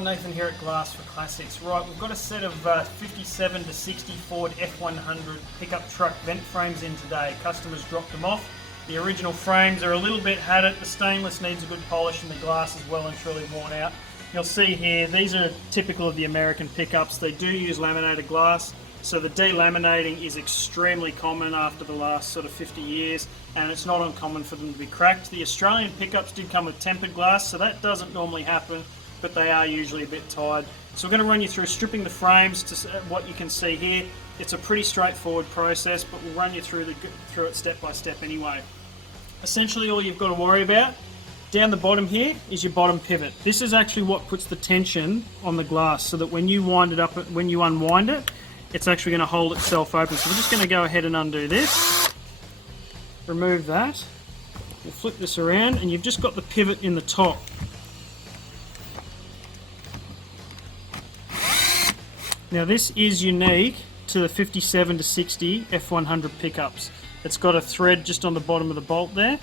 everyone, Nathan here at Glass for Classics. Right, we've got a set of 57 to 60 Ford F100 pickup truck vent frames in today. Customers dropped them off. The original frames are a little bit had it, the stainless needs a good polish and the glass is well and truly worn out. You'll see here, these are typical of the American pickups. They do use laminated glass, so the delaminating is extremely common after the last sort of 50 years, and it's not uncommon for them to be cracked. The Australian pickups did come with tempered glass, so that doesn't normally happen, but they are usually a bit tired. So we're going to run you through stripping the frames to what you can see here. It's a pretty straightforward process, but we'll run you through it step by step anyway. Essentially all you've got to worry about down the bottom here is your bottom pivot. This is actually what puts the tension on the glass, so that when you wind it up, when you unwind it, it's actually going to hold itself open. So we're just going to go ahead and undo this, remove that, we'll flip this around, and you've just got the pivot in the top. Now this is unique to the 57 to 60 F100 pickups. It's got a thread just on the bottom of the bolt there,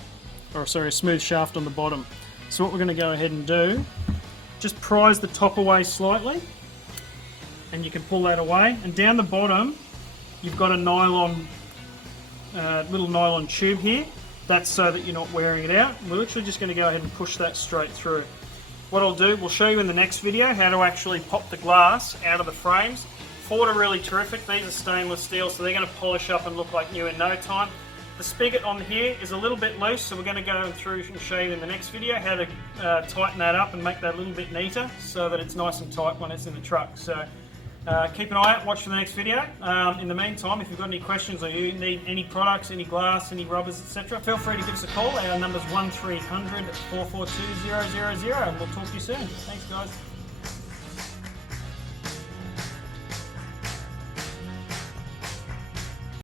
or sorry, a smooth shaft on the bottom. So what we're going to go ahead and do, just prise the top away slightly, and you can pull that away. And down the bottom, you've got a nylon, little nylon tube here. That's so that you're not wearing it out. We're literally just going to go ahead and push that straight through. What I'll do, we'll show you in the next video how to actually pop the glass out of the frames. Ford are really terrific. These are stainless steel, so they're going to polish up and look like new in no time. The spigot on here is a little bit loose, so we're going to go through and show you in the next video how to tighten that up and make that a little bit neater so that it's nice and tight when it's in the truck. So keep an eye out, watch for the next video. In the meantime, if you've got any questions or you need any products, any glass, any rubbers, etc., feel free to give us a call. Our number's 1300 442 000, and we'll talk to you soon. Thanks, guys.